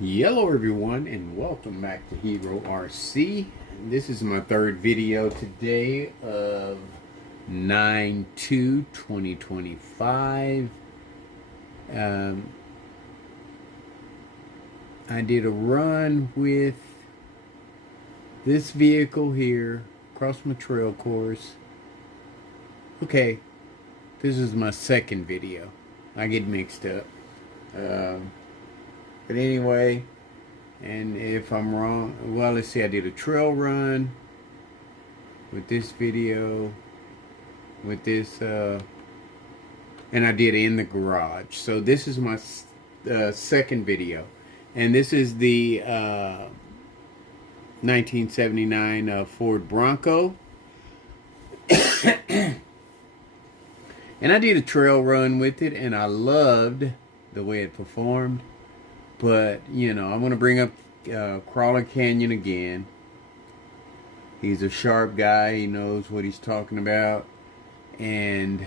Hello everyone and welcome back to HERORC. This is my third video today of 9/2/2025. I did a run with this vehicle here across my trail course. Okay, this is my second video. I get mixed up. But anyway, and if I'm wrong, well, let's see, I did a trail run with this video, with this, and I did it in the garage. So this is my second video. And this is the 1979 Ford Bronco. And I did a trail run with it, and I loved the way it performed. But, you know, I'm going to bring up Crawler Canyon again. He's a sharp guy. He knows what he's talking about. And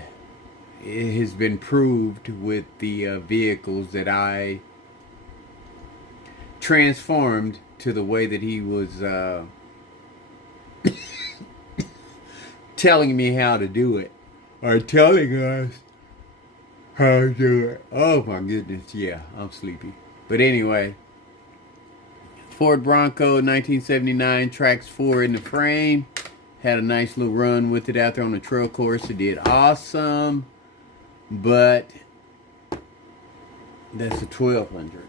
it has been proved with the vehicles that I transformed to the way that he was telling me how to do it. Or telling us how to do it. Oh my goodness, yeah, I'm sleepy. But anyway, Ford Bronco 1979, tracks 4 in the frame. Had a nice little run with it out there on the trail course. It did awesome. But that's a 1200.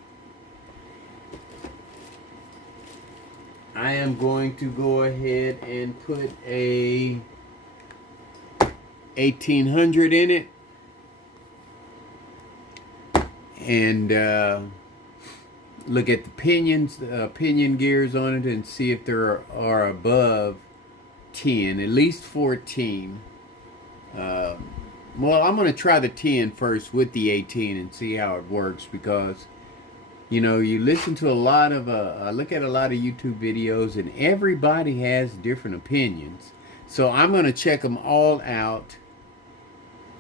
I am going to go ahead and put a 1800 in it. And look at the pinions, pinion gears on it, and see if there are above 10, at least 14. Well, I'm going to try the 10 first with the 18 and see how it works, because, you know, you listen to a lot of, I look at a lot of YouTube videos, and everybody has different opinions. So I'm going to check them all out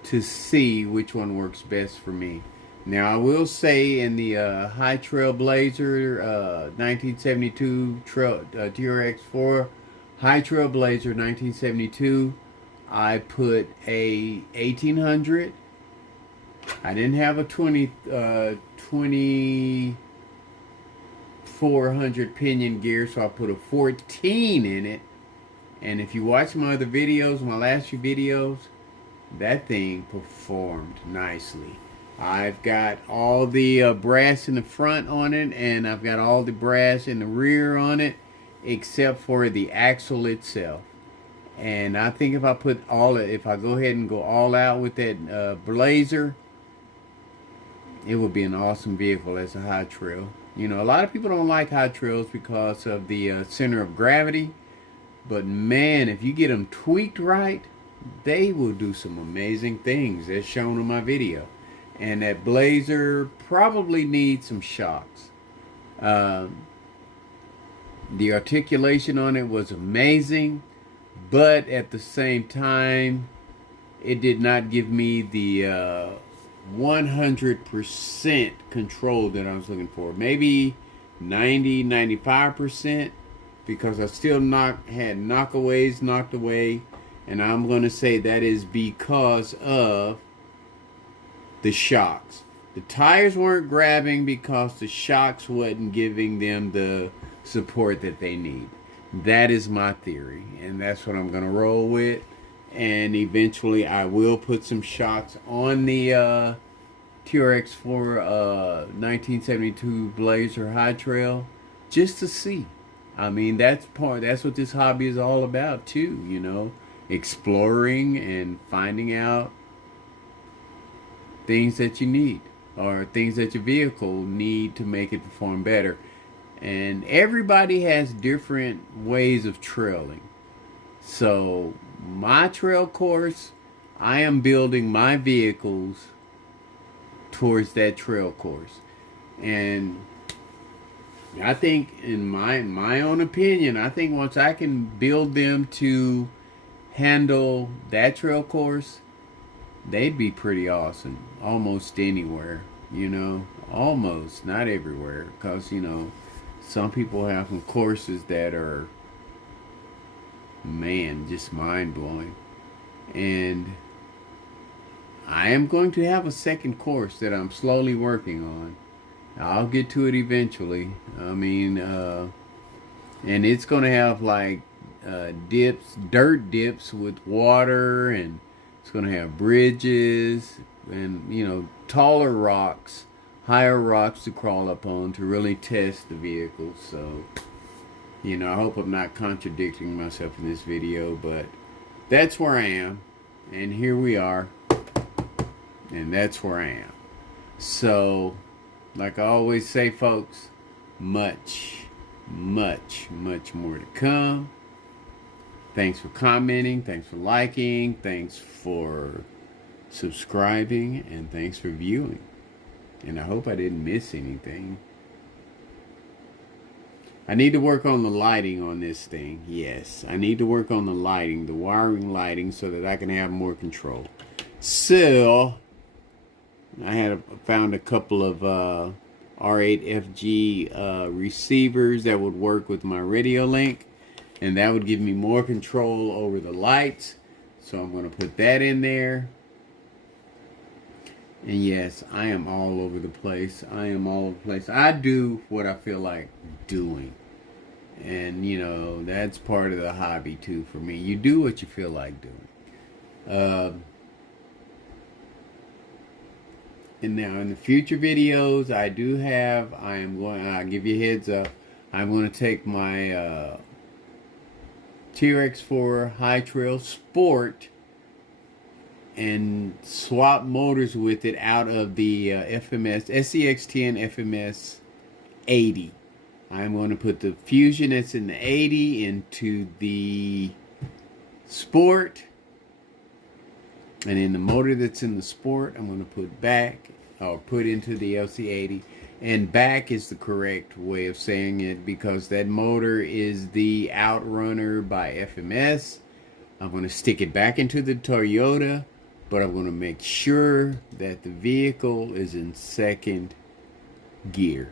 to see which one works best for me. Now, I will say in the High Trail Blazer 1972 TRX4 High Trail Blazer 1972, I put a 1800. I didn't have a 2400 pinion gear, so I put a 14 in it. And if you watch my other videos, my last few videos, that thing performed nicely. I've got all the brass in the front on it, and I've got all the brass in the rear on it, except for the axle itself. And I think if I put if I go ahead and go all out with that Blazer, it would be an awesome vehicle as a high trail. You know, a lot of people don't like high trails because of the center of gravity, but man, if you get them tweaked right, they will do some amazing things, as shown in my video. And that Blazer probably needs some shocks. The articulation on it was amazing, but at the same time, it did not give me the 100% control that I was looking for. Maybe 90-95%, because I still had knockaways knocked away, and I'm going to say that is because of the shocks. The tires weren't grabbing because the shocks wasn't giving them the support that they need. That is my theory, and that's what I'm going to roll with. And eventually I will put some shocks on the TRX4 1972 Blazer High Trail, just to see. I mean, that's what this hobby is all about too, you know, exploring and finding out things that you need, or things that your vehicle need to make it perform better. And everybody has different ways of trailing. So my trail course, I am building my vehicles towards that trail course. And I think, in my own opinion, I think once I can build them to handle that trail course, they'd be pretty awesome almost anywhere. you know, almost, not everywhere, because, you know, some people have some courses that are, man, just mind-blowing. And I am going to have a second course that I'm slowly working on. I'll get to it eventually. I mean, and it's going to have like dips, dirt dips with water, and it's going to have bridges and, you know, taller rocks, higher rocks to crawl up on to really test the vehicle. So, you know, I hope I'm not contradicting myself in this video, but that's where I am. And here we are. And that's where I am. So, like I always say, folks, much more to come. Thanks for commenting. Thanks for liking. Thanks for subscribing. And thanks for viewing. And I hope I didn't miss anything. I need to work on the lighting on this thing. Yes, I need to work on the lighting, the wiring lighting, so that I can have more control. So, I found a couple of R8FG receivers that would work with my radio link, and that would give me more control over the lights. So I'm going to put that in there. And yes, I am all over the place. I am all over the place. I do what I feel like doing. And, you know, that's part of the hobby, too, for me. You do what you feel like doing. And now in the future videos, I'll give you a heads up. I'm going to take my TRX4 High Trail Sport and swap motors with it out of the FMS SCX10 FMS 80. I'm going to put the Fusion that's in the 80 into the Sport, and in the motor that's in the Sport, I'm going to put into the LC80. And back is the correct way of saying it, because that motor is the Outrunner by FMS. I'm going to stick it back into the Toyota, but I'm going to make sure that the vehicle is in second gear.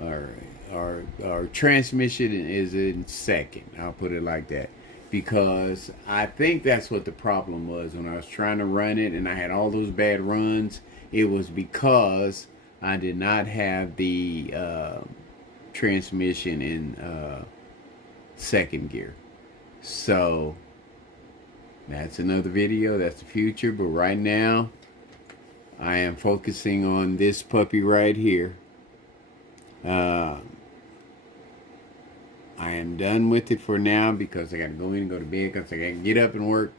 Our transmission is in second. I'll put it like that. Because I think that's what the problem was when I was trying to run it and I had all those bad runs. It was because I did not have the transmission in second gear. So that's another video. That's the future. But right now, I am focusing on this puppy right here. I am done with it for now because I got to go in and go to bed, because I got to get up and work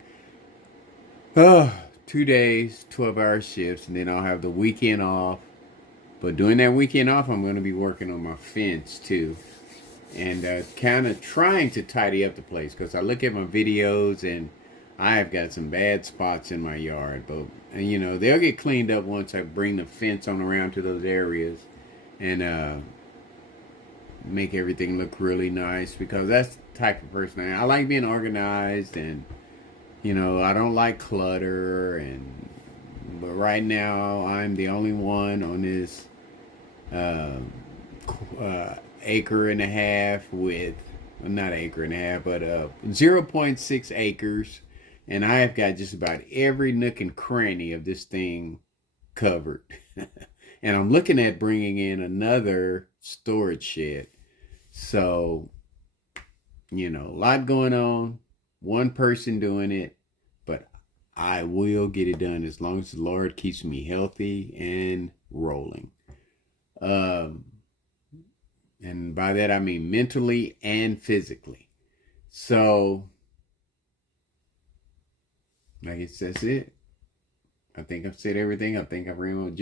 2 days, 12-hour shifts, and then I'll have the weekend off. But during that weekend off, I'm going to be working on my fence too, and kind of trying to tidy up the place, because I look at my videos and I have got some bad spots in my yard. But you know, they'll get cleaned up once I bring the fence on around to those areas and make everything look really nice, because that's the type of person I am. I like being organized, and you know, I don't like clutter. But right now I'm the only one on this acre and a half with, well, not acre and a half, but 0.6 acres, and I have got just about every nook and cranny of this thing covered. And I'm looking at bringing in another storage shed. So, you know, a lot going on. One person doing it, but I will get it done as long as the Lord keeps me healthy and rolling. And by that I mean mentally and physically. So, I guess that's it. I think I've said everything. I think I've ran on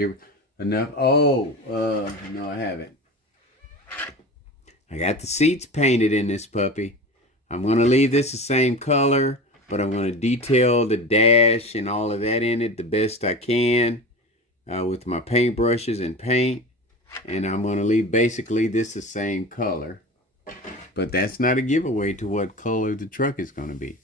enough. Oh, no, I haven't. I got the seats painted in this puppy. I'm going to leave this the same color, but I'm going to detail the dash and all of that in it the best I can with my paintbrushes and paint. And I'm going to leave basically this the same color. But that's not a giveaway to what color the truck is going to be.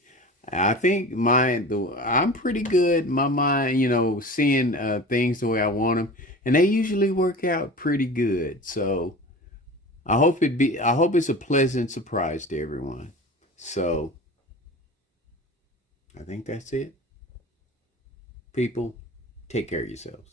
I think I'm pretty good. My mind, seeing things the way I want them, and they usually work out pretty good. So I hope it's a pleasant surprise to everyone. So I think that's it. People, take care of yourselves.